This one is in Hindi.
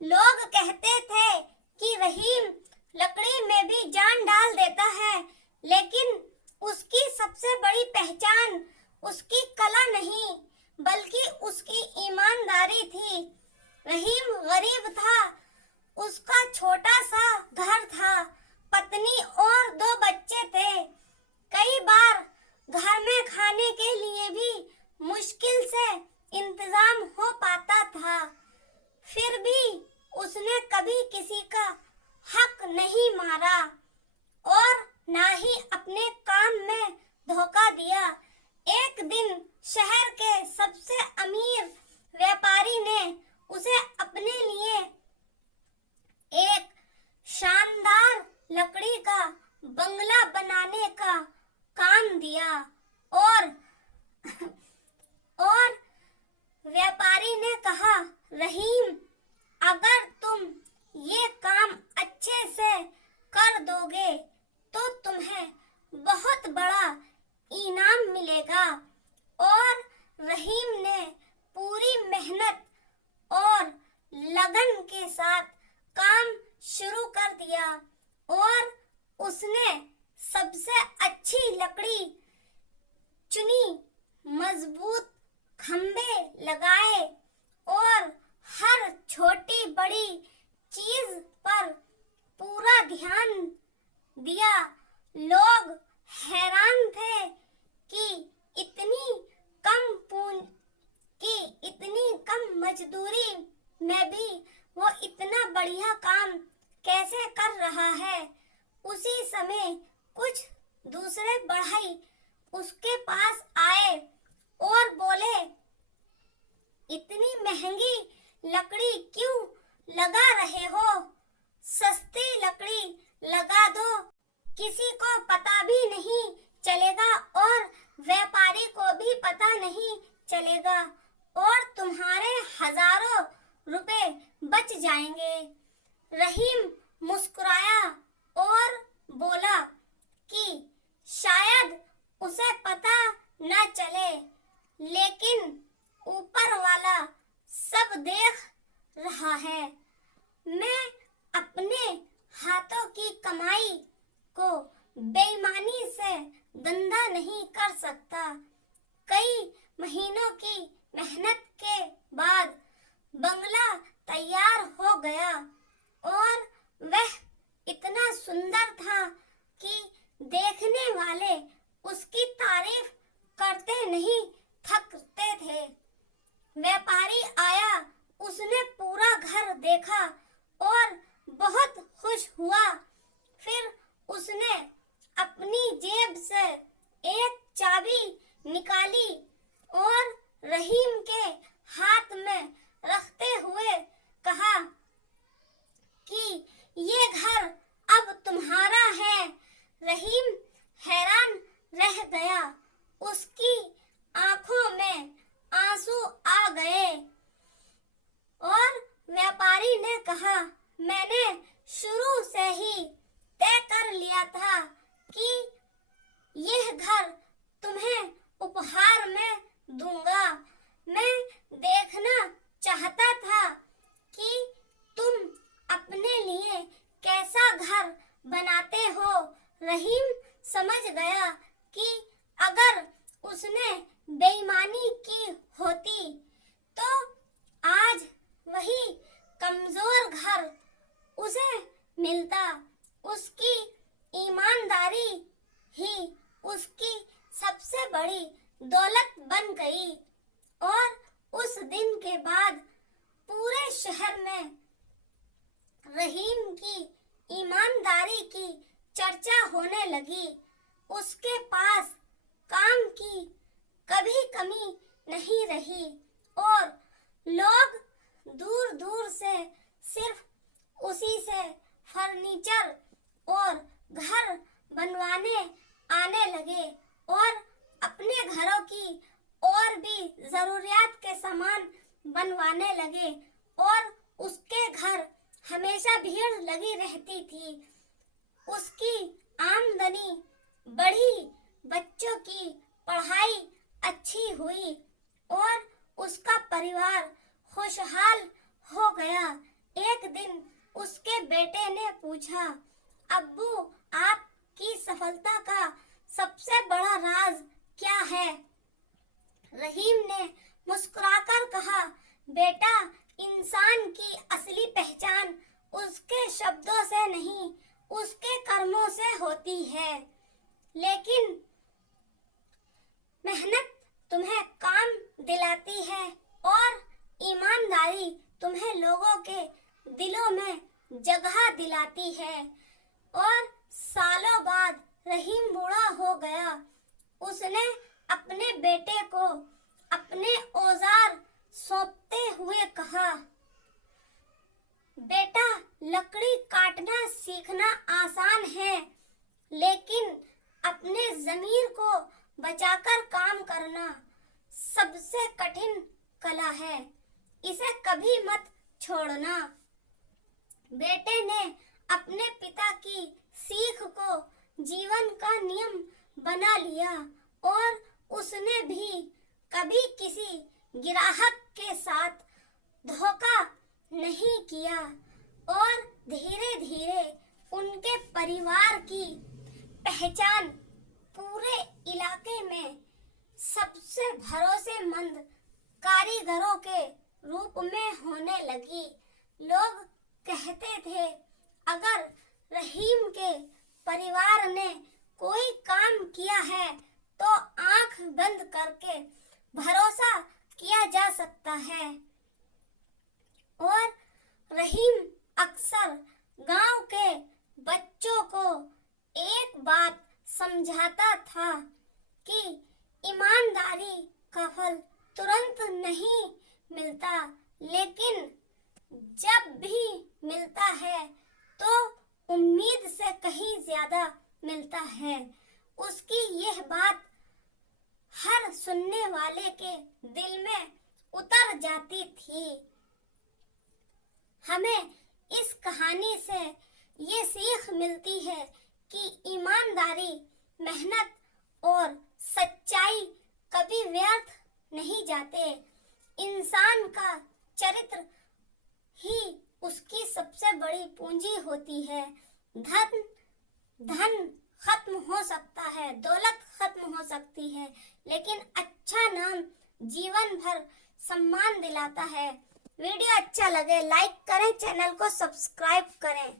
लोग कहते थे कि रहीम लकड़ी में भी जान डाल देता है, लेकिन उसकी सबसे बड़ी पहचान उसकी कला नहीं बल्कि उसकी ईमानदारी थी। रहीम गरीब था, उसका छोटा सा घर था, पत्नी और 2 बच्चे थे। कई बार घर में खाने के लिए भी मुश्किल से इंतजाम हो पाता था। फिर भी उसने कभी किसी का हक नहीं मारा और ना ही अपने काम में धोखा दिया। एक दिन शहर के सबसे अमीर व्यापारी ने उसे अपने लिए एक शानदार लकड़ी का बंगला बनाने का काम दिया और व्यापारी ने कहा, रहीम, अगर तुम ये काम अच्छे से कर दोगे तो तुम्हें बहुत बड़ा इनाम मिलेगा। और रहीम ने पूरी मेहनत और लगन के साथ काम शुरू कर दिया और उसने सबसे अच्छी लकड़ी चुनी, मजबूत खंभे लगाए और हर छोटी बड़ी चीज पर पूरा ध्यान दिया। लोग हैरान थे कि इतनी कम मजदूरी में भी वो इतना बढ़िया काम कैसे कर रहा है। उसी समय कुछ दूसरे बढ़ई उसके पास आए और बोले, इतनी महंगी लकड़ी क्यों लगा रहे हो? सस्ती लकड़ी लगा दो, किसी को पता भी नहीं चलेगा और व्यापारी को भी पता नहीं चलेगा और तुम्हारे हजारों रुपए बच जाएंगे। रहीम मुस्कुराया और बोला कि शायद उसे पता न चले, लेकिन ऊपर वाला सब देख रहा है। मैं अपने हाथों की कमाई को बेईमानी से गंदा नहीं कर सकता। कई महीनों की मेहनत के बाद बंगला तैयार हो गया और वह इतना सुंदर था कि देखने वाले उसकी तारीफ करते नहीं थकते थे। व्यापारी आया, उसने पूरा घर देखा और बहुत खुश हुआ। फिर उसने अपनी जेब से एक चाबी निकाली और रहीम के हाथ में रखते हुए कहा कि ये घर अब तुम्हारा है। रहीम हैरान रह गया, उसकी आंखों में आंसू आ गए और व्यापारी ने कहा, मैंने शुरू से ही तय कर लिया था कि यह घर तुम्हें उपहार में दूंगा। मैं देखना चाहता था कि तुम अपने लिए कैसा घर बनाते हो। रहीम समझ गया कि अगर उसने बेईमानी की होती तो आज वही कमजोर घर उसे मिलता। उसकी ईमानदारी ही उसकी सबसे बड़ी दौलत बन गई और उस दिन के बाद पूरे शहर में रहीम की ईमानदारी की चर्चा होने लगी। उसके पास काम की कभी कमी नहीं रही और लोग दूर दूर से सिर्फ उसी से फर्नीचर और घर बनवाने आने लगे और अपने घरों की और भी जरूरियात के सामान बनवाने लगे और उसके घर हमेशा भीड़ लगी रहती थी। उसकी आमदनी बढ़ी, बच्चों की पढ़ाई अच्छी हुई और उसका परिवार खुशहाल हो गया। एक दिन उसके बेटे ने पूछा, अब्बू, आपकी सफलता का सबसे बड़ा राज क्या है? रहीम ने मुस्कुराकर कहा, बेटा, इंसान की असली पहचान उसके शब्दों से नहीं, उसके कर्मों से होती है। लेकिन मेहनत तुम्हें काम दिलाती है और ईमानदारी तुम्हें लोगों के दिलों में जगह दिलाती है। और सालों बाद रहीम बूढ़ा हो गया। उसने अपने बेटे को अपने औजार सौंपते हुए कहा, बेटा, लकड़ी काटना सीखना आसान है, लेकिन अपने ज़मीर को बचाकर काम करना सबसे कठिन कला है। इसे कभी मत छोड़ना। बेटे ने अपने पिता की सीख को जीवन का नियम बना लिया और उसने भी कभी किसी ग्राहक के साथ धोखा नहीं किया और धीरे धीरे उनके परिवार की पहचान पूरे इलाके में सबसे भरोसेमंद कारीगरों के रूप में होने लगी। लोग कहते थे, अगर रहीम के परिवार ने कोई काम किया है तो आंख बंद करके भरोसा किया जा सकता है। और रहीम अक्सर गांव के बच्चों को एक बात समझाता था कि ईमानदारी का फल तुरंत नहीं मिलता, लेकिन जब भी मिलता है तो उम्मीद से कहीं ज्यादा मिलता है। उसकी यह बात हर सुनने वाले के दिल में उतर जाती थी। हमें इस कहानी से ये सीख मिलती है कि ईमानदारी, मेहनत और सच्चाई कभी व्यर्थ नहीं जाते। इंसान का चरित्र ही उसकी सबसे बड़ी पूंजी होती है। धन खत्म हो सकता है, दौलत खत्म हो सकती है, लेकिन अच्छा नाम जीवन भर सम्मान दिलाता है। वीडियो अच्छा लगे लाइक करें, चैनल को सब्सक्राइब करें।